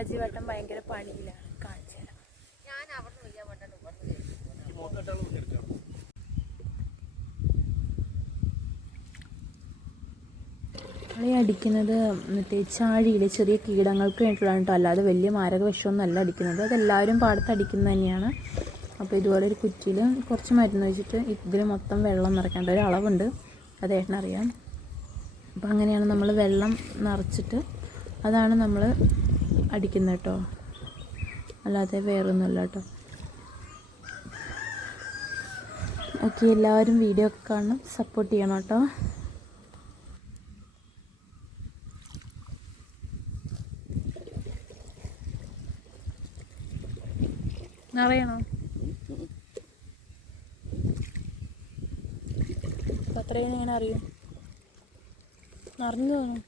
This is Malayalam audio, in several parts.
സജീവട്ടം ഭയങ്കര പണിയിലാണ്. കാണിച്ചു തരാം. നമ്മളീ അടിക്കുന്നത് മറ്റേ ചാഴിയിലെ ചെറിയ കീടങ്ങൾക്ക് വേണ്ടിയിട്ടുള്ളതാണ് കേട്ടോ, അല്ലാതെ വലിയ മാരക വിഷമൊന്നും അല്ല അടിക്കുന്നത്. അതെല്ലാവരും പാടത്ത് അടിക്കുന്നത് തന്നെയാണ്. അപ്പോൾ ഇതുപോലെ ഒരു കുറ്റിയിൽ കുറച്ച് മരുന്ന് വെച്ചിട്ട് ഇതിൽ മൊത്തം വെള്ളം നിറയ്ക്കേണ്ട ഒരു അളവുണ്ട്, അത് ഏട്ടനറിയാം. അപ്പോൾ അങ്ങനെയാണ് നമ്മൾ വെള്ളം നിറച്ചിട്ട് അതാണ് നമ്മൾ അടിക്കുന്നത് കേട്ടോ, അല്ലാതെ വേറൊന്നുമല്ല കേട്ടോ. ഓക്കെ, എല്ലാവരും വീഡിയോ ഒക്കെ കാണണം, സപ്പോർട്ട് ചെയ്യണം കേട്ടോ. നിറയണോ? അത്രയും ഇങ്ങനെ അറിയും. നിറഞ്ഞു തോന്നും.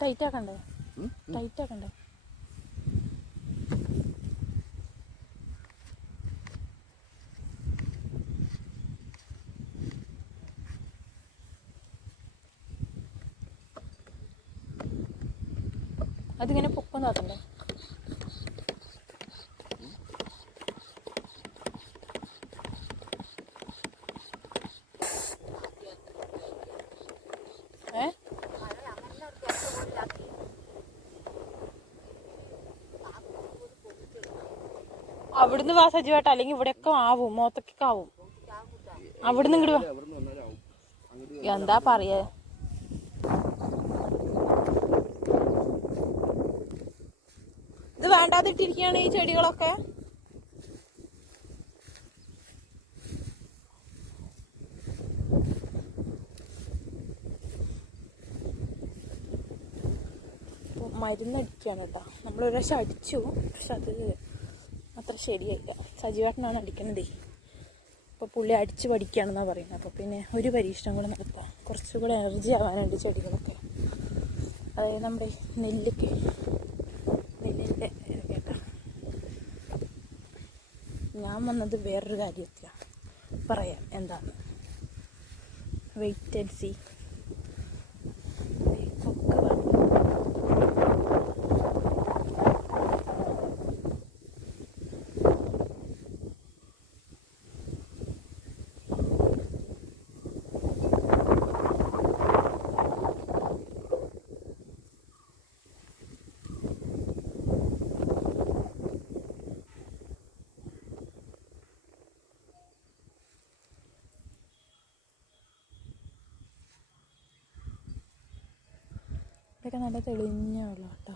ടൈറ്റ് ആക്കണ്ടേ? ടൈറ്റ് ആക്കണ്ടേ? അതിങ്ങനെ പൊക്കം താത്തണ്ടേ? അവിടുന്ന് വാ സജീവാട്ട, അല്ലെങ്കിൽ ഇവിടെയൊക്കെ ആവും, മോത്തൊക്കെ ആവും. അവിടുന്ന് ഇങ്ങോട്ട് വാ. എന്താ പറയാ, ഇത് വേണ്ടാതിട്ടിരിക്കുകയാണ് ഈ ചെടികളൊക്കെ. മരുന്നടിക്കുകയാണ് കേട്ടോ. നമ്മളൊരു പ്രാവശ്യം അടിച്ചു, പക്ഷെ അത് അത്ര ശരിയായില്ല. സജീവേട്ടനാണ് അടിക്കണതേ. അപ്പോൾ പുള്ളി അടിച്ച് പഠിക്കുകയാണെന്നാണ് പറയുന്നത്. അപ്പോൾ പിന്നെ ഒരു പരീക്ഷണം കൂടെ നടത്താം, കുറച്ചുകൂടെ എനർജി ആവാനുണ്ട് ചെടികളൊക്കെ. അതായത് നമ്മുടെ നെല്ലിൻ്റെ കേട്ടോ. ഞാൻ വന്നത് വേറൊരു കാര്യത്തിലാണ്, പറയാം എന്താന്ന്. Wait and see. ഇതൊക്കെ നല്ല തെളിഞ്ഞ വെള്ളം കേട്ടോ.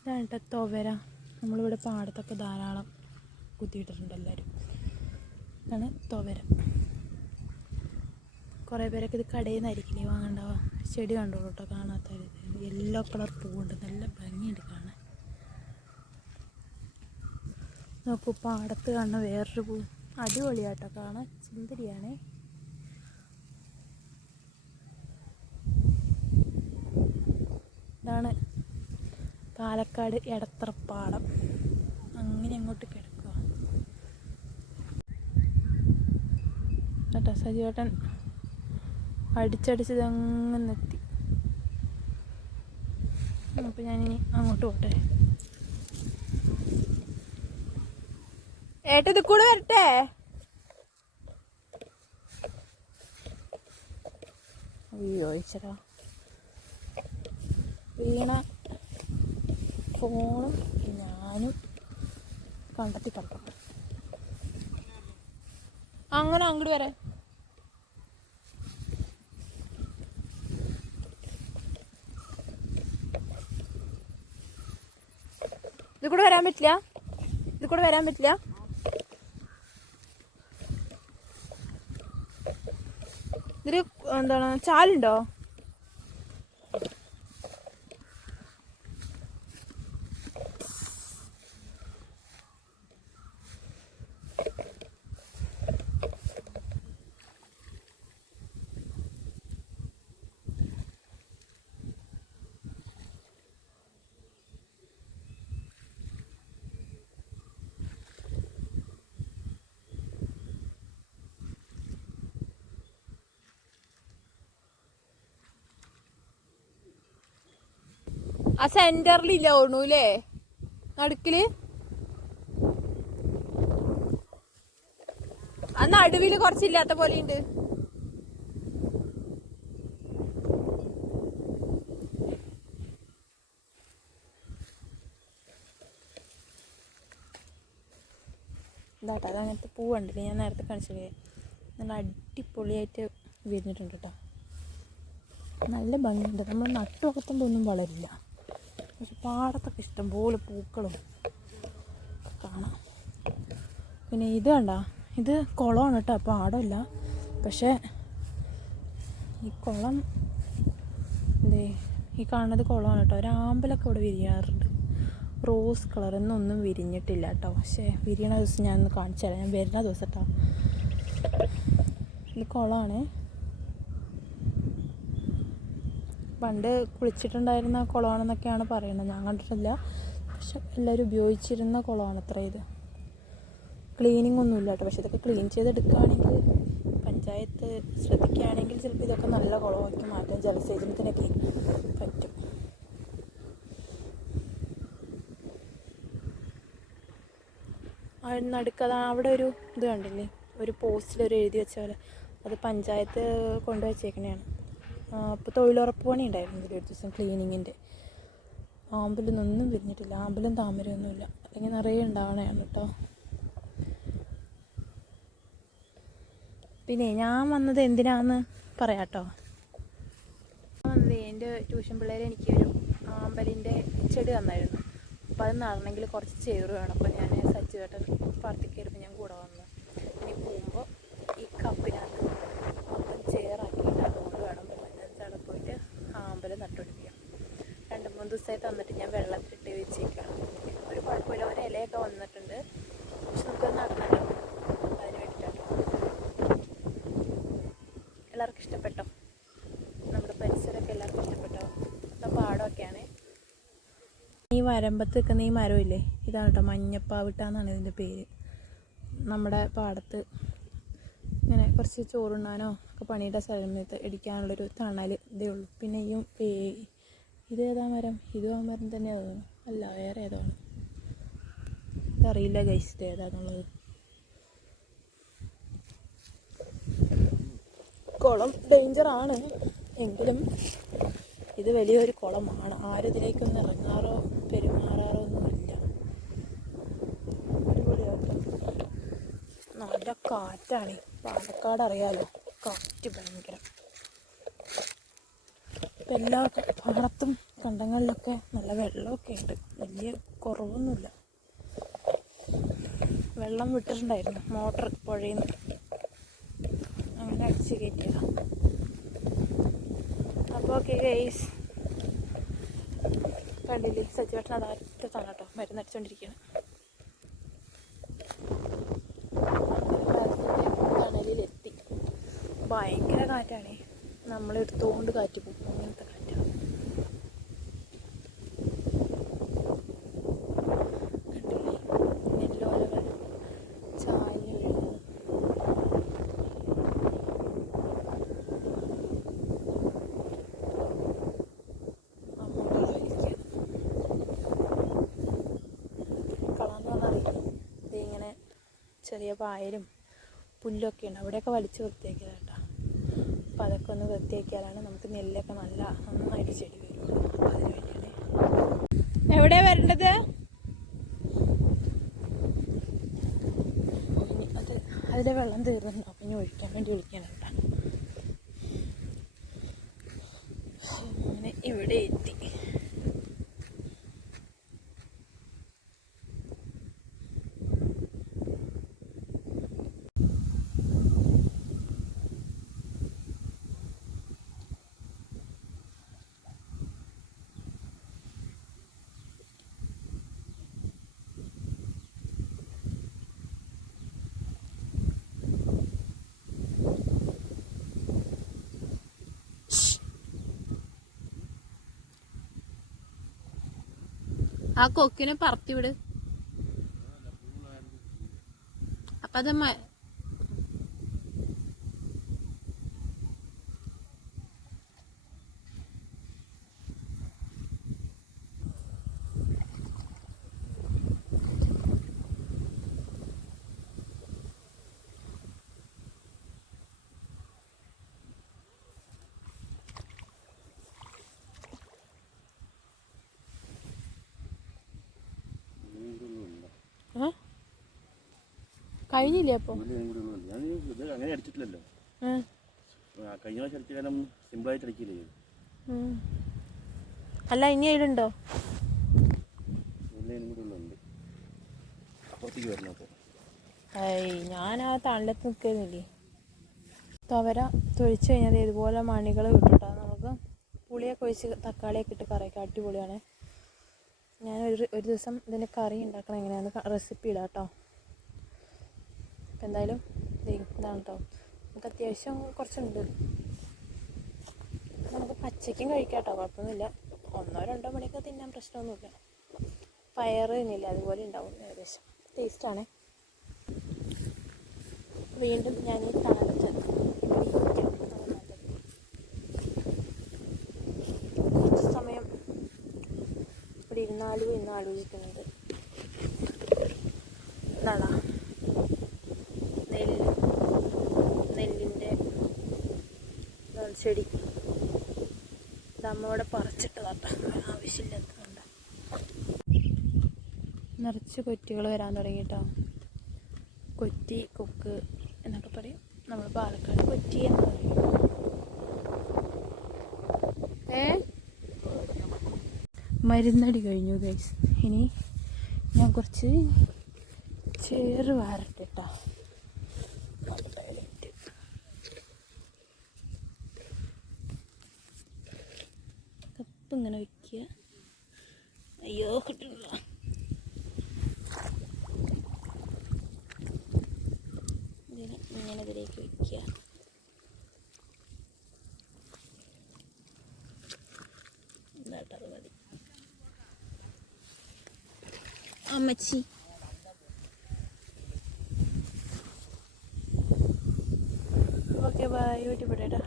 ഇതാണ് കേട്ടോ തുവര. നമ്മളിവിടെ പാടത്തൊക്കെ ധാരാളം കുത്തിയിട്ടിട്ടുണ്ട് എല്ലാവരും. ഇതാണ് തുവര. കുറേ പേരൊക്കെ ഇത് കടയിൽ നിന്നായിരിക്കില്ലേ വാങ്ങണ്ടാവുക. ചെടി കണ്ടോളൂ കേട്ടോ, കാണാത്തവർ. യെല്ലോ കളർ പൂവുണ്ട്, നല്ല ഭംഗിയുണ്ട് കാണാൻ. നോക്കൂ, പാടത്ത് കാണുന്ന വേറൊരു പൂ, അടിപൊളിയാട്ടോ കാണാൻ, സുന്ദരിയാണേ. ഇതാണ് പാലക്കാട് എടത്തറപ്പാടം. അങ്ങനെ അങ്ങോട്ട് കിടക്കുക കേട്ടോ. സജീവേട്ടൻ അടിച്ചടിച്ചത് അങ്ങനെ എത്തി. അപ്പം ഞാനിനി അങ്ങോട്ട് പോട്ടെ. ഏട്ടത് കൂടെ വരട്ടെ. അയ്യോ ഈശ്വരാ, വീണ ഫോണും ഞാനും കണ്ടെത്തി കിടക്കണം. അങ്ങനെ അങ്ങോട്ട് വരാൻ. കൂടെ വരാൻ പറ്റില്ല, ഇത് കൂടെ വരാൻ പറ്റില്ല. ഇതിൽ എന്താണ് ചാലുണ്ടോ? ആ സെന്ററിലില്ല ഓണൂല്ലേ നടുക്കില്? ആ നടുവില് കുറച്ചില്ലാത്ത പോലെ ഉണ്ട്. ഇതാട്ടോ അത് അങ്ങനത്തെ പൂവുണ്ടല്ലേ, ഞാൻ നേരത്തെ കാണിച്ചില്ലേ, നല്ല അടിപൊളിയായിട്ട് വിരിഞ്ഞിട്ടുണ്ട് കേട്ടോ. നല്ല ഭംഗിയുണ്ട്. നമ്മൾ നട്ടു വളർത്തുമ്പോൾ ഒന്നും വളരില്ല, പക്ഷെ പാടത്തൊക്കെ ഇഷ്ടംപോലെ പൂക്കളും കാണാം. പിന്നെ ഇത് കണ്ട, ഇത് കുളമാണ് കേട്ടോ, പാടമല്ല. പക്ഷേ ഈ കുളം ഈ കാണുന്നത് കുളമാണ് കേട്ടോ. ഒരു ആമ്പലൊക്കെ ഇവിടെ വിരിയാറുണ്ട്, റോസ് കളർ. എന്നൊന്നും വിരിഞ്ഞിട്ടില്ല കേട്ടോ, പക്ഷേ വിരിയണ ദിവസം ഞാനൊന്ന് കാണിച്ചു തരാം, ഞാൻ വരുന്ന ദിവസം കേട്ടോ. ഇത് കുളമാണ്. പണ്ട് കുളിച്ചിട്ടുണ്ടായിരുന്ന കുളമാണെന്നൊക്കെയാണ് പറയുന്നത്, ഞാൻ കണ്ടിട്ടില്ല. പക്ഷെ എല്ലാവരും ഉപയോഗിച്ചിരുന്ന കുളമാണ് അത്ര. ഇത് ക്ലീനിങ് ഒന്നുമില്ല കേട്ടോ, പക്ഷെ ഇതൊക്കെ ക്ലീൻ ചെയ്തെടുക്കുകയാണെങ്കിൽ, പഞ്ചായത്ത് ശ്രദ്ധിക്കുകയാണെങ്കിൽ ചിലപ്പോൾ ഇതൊക്കെ നല്ല കുളമാക്കി മാറ്റാൻ ജലസേചനത്തിനൊക്കെ പറ്റും. നടുക്കതാ അവിടെ ഒരു ഇത് കണ്ടില്ലേ, ഒരു പോസ്റ്റിലൊരു എഴുതി വെച്ച പോലെ, അത് പഞ്ചായത്ത് കൊണ്ടുവച്ചേക്കണതാണ്. അപ്പോൾ തൊഴിലുറപ്പ് പണി ഉണ്ടായിരുന്നു ഇതിലൊരു ദിവസം ക്ലീനിങ്ങിൻ്റെ. ആമ്പലൊന്നും വിരിഞ്ഞിട്ടില്ല, ആമ്പലും താമരയൊന്നുമില്ല, അല്ലെങ്കിൽ നിറയെ ഉണ്ടാവണതാണ് കേട്ടോ. പിന്നെ ഞാൻ വന്നത് എന്തിനാന്ന് പറയാം കേട്ടോ. ഞാൻ വന്നത് എൻ്റെ ട്യൂഷൻ പിള്ളേരെ എനിക്കൊരു ആമ്പലിൻ്റെ ചെടി തന്നായിരുന്നു. അപ്പോൾ അത് നടണമെങ്കിൽ കുറച്ച് ചേറ് വേണം. അപ്പോൾ ഞാൻ സജ്ജുവേട്ടൻ പാർട്ടി കയറുമ്പോൾ ഞാൻ കൂടെ വന്നു. ഇനി പോകുമ്പോൾ ഈ കപ്പിനകത്ത് അപ്പം ചേറാക്കിയിട്ട് അതുകൊണ്ട് വേണം അവിടെ പോയിട്ട് ആമ്പലം നട്ടുപിടിപ്പിക്കാം. 2-3 ദിവസമായി തന്നിട്ട് ഞാൻ വെള്ളത്തിലിട്ട് വെച്ചേക്കാം. ഒരു കുഴപ്പമില്ല, ഒരു ഇലയൊക്കെ വന്നിട്ടുണ്ട്. പക്ഷെ നമുക്കത് നടന്നല്ലോ, അതിന് വേണ്ടിയിട്ടാണ്. എല്ലാവർക്കും ഇഷ്ടപ്പെട്ടോ? നമ്മുടെ പരിസരമൊക്കെ എല്ലാവർക്കും ഇഷ്ടപ്പെട്ടോ? പാടമൊക്കെയാണ്. ഈ വരമ്പത്ത് നിൽക്കുന്ന ഈ മരമില്ലേ, ഇതാണ് കേട്ടോ മഞ്ഞപ്പാവിട്ടാന്നാണ് ഇതിൻ്റെ പേര്. നമ്മുടെ പാടത്ത് ഇങ്ങനെ കുറച്ച് ചോറുണ്ണാനോ ഒക്കെ പണിയുടെ സമയത്ത് ഇടിക്കാനുള്ളൊരു തണൽ ഇതേ ഉള്ളൂ. പിന്നെ ഇതേതാ മരം? ഇതും ആ മരം തന്നെയാണ് തോന്നുന്നു. അല്ല, വേറെ ഏതാണ്, ഇതറിയില്ല ഗൈസ് ഇത് ഏതാന്നുള്ളത്. കുളം ഡേഞ്ചറാണ്, എങ്കിലും ഇത് വലിയൊരു കുളമാണ്. ആരും ഇതിലേക്കൊന്നും ഇറങ്ങാറോ പെരുമാറാറോ ഒന്നുമില്ല. അടിപൊളിയായിട്ട് നല്ല കാറ്റാണ്. പാലക്കാട് അറിയാലോ, കാറ്റ് ഭയങ്കര. ഇപ്പം എല്ലാ പാടത്തും കണ്ടങ്ങളിലൊക്കെ നല്ല വെള്ളമൊക്കെ ഉണ്ട്, വലിയ കുറവൊന്നുമില്ല. വെള്ളം വിട്ടിട്ടുണ്ടായിരുന്നു മോട്ടർ പുഴയിൽ നിന്ന്, അങ്ങനെ അടിച്ച് കയറ്റിയതാണ്. അപ്പോൾ ഓക്കെ ഗൈസ്, കണ്ടില്ലേ സജ്ജേട്ടൻ അതാറ്റത്താണ് കേട്ടോ മരുന്നടിച്ചുകൊണ്ടിരിക്കുകയാണ്. തണലിലെത്തി. ഭയങ്കര കാറ്റാണേ, നമ്മളെടുത്തുകൊണ്ട് കാറ്റ് പോകും, അങ്ങനത്തെ കാറ്റാണ്. കണ്ടില്ലേ നെല്ലോലകൾ ചാഞ്ഞ് വീഴുന്നു. ഇങ്ങനെ ചെറിയ പായലും പുല്ലൊക്കെ ഉണ്ട്, അവിടെയൊക്കെ വലിച്ച് വൃത്തിയാക്കിയതാണ് കേട്ടോ. അപ്പോൾ അതൊക്കെ ഒന്ന് വൃത്തിയാക്കിയാലാണ് നമുക്ക് നെല്ലൊക്കെ നന്നായിട്ട് ചെടി വരുള്ളൂ. അപ്പോൾ അതിന് വേണ്ടിയാണ്. എവിടെയാണ് വരേണ്ടത്? അതിലെ വെള്ളം തീർന്നു, അപ്പം ഇനി ഒഴിക്കാൻ വേണ്ടി വിളിക്കണം കേട്ടോ. അങ്ങനെ ഇവിടെ എത്തി. ആ കൊക്കിനെ പറത്തി വിട്. അപ്പൊ അത് കഴിഞ്ഞില്ലേ അപ്പൊ? അങ്ങനെ അടിച്ചിട്ടില്ലല്ലോ. കഴിഞ്ഞ പ്രാവശ്യം അടിച്ച കാരണം സിമ്പിളായിട്ട് അടിക്കില്ലേ. അല്ല ഇനി അതിലുണ്ടോ? അപ്പുറത്തേക്ക് വരണം. അപ്പോൾ ഞാൻ ആ തണലത്ത് നിൽക്കുന്നില്ലേ. തവര തൊഴിച്ച് കഴിഞ്ഞാൽ ഇതുപോലെ മണികൾ കിട്ടും. നമുക്ക് പുളിയൊക്കെ ഒഴിച്ച് തക്കാളിയൊക്കെ ഇട്ട് കറിയൊക്കെ അടിപൊളിയാണ്. ഞാൻ ഒരു ദിവസം ഇതിൻ്റെ കറി ഉണ്ടാക്കണം എങ്ങനെയാണെന്ന് റെസിപ്പി ഇടാം കേട്ടോ. അപ്പം എന്തായാലും ഇതാണ് കേട്ടോ. നമുക്ക് അത്യാവശ്യം കുറച്ചുണ്ട്. നമുക്ക് പച്ചയ്ക്കും കഴിക്കാം കേട്ടോ, കുഴപ്പമൊന്നുമില്ല. 1-2 മണിയൊക്കെ തിന്നാൻ പ്രശ്നമൊന്നുമില്ല. പയറ് തന്നെയില്ല, അതുപോലെ ഉണ്ടാവും ഏകദേശം. ടേസ്റ്റാണ്. വീണ്ടും ഞാൻ ഈ തണലത്ത് കുറച്ച് സമയം ഇവിടെ ഇരുന്നാലും ഇന്ന് ആലോചിക്കുന്നുണ്ട്. എന്താടാ നെല്ലിൻ്റെ ചെടി നമ്മവിടെ പറിച്ചിട്ടതാട്ടോ, ആവശ്യമില്ലാത്തതുകൊണ്ട്. നിറച്ച് കൊറ്റികൾ വരാൻ തുടങ്ങിയിട്ടോ. കൊറ്റി, കൊക്ക് എന്നൊക്കെ പറയും. നമ്മൾ പാലക്കാട് കൊറ്റി എന്ന് പറയും. മരുന്നടി കഴിഞ്ഞു ഗൈസ്. ഇനി ഞാൻ കുറച്ച് ചേറ് വാരട്ടെട്ടോ. കപ്പ് ഇങ്ങനെ വയ്ക്കുക. അയ്യോ കിട്ടുന്നില്ല. ഇങ്ങനെ ഇതിലേക്ക് വയ്ക്കുക. എന്നിട്ടത് മതി. അമ്മച്ചി ഓക്കെ ബൈ. യൂട്യൂബ് ഇടാം.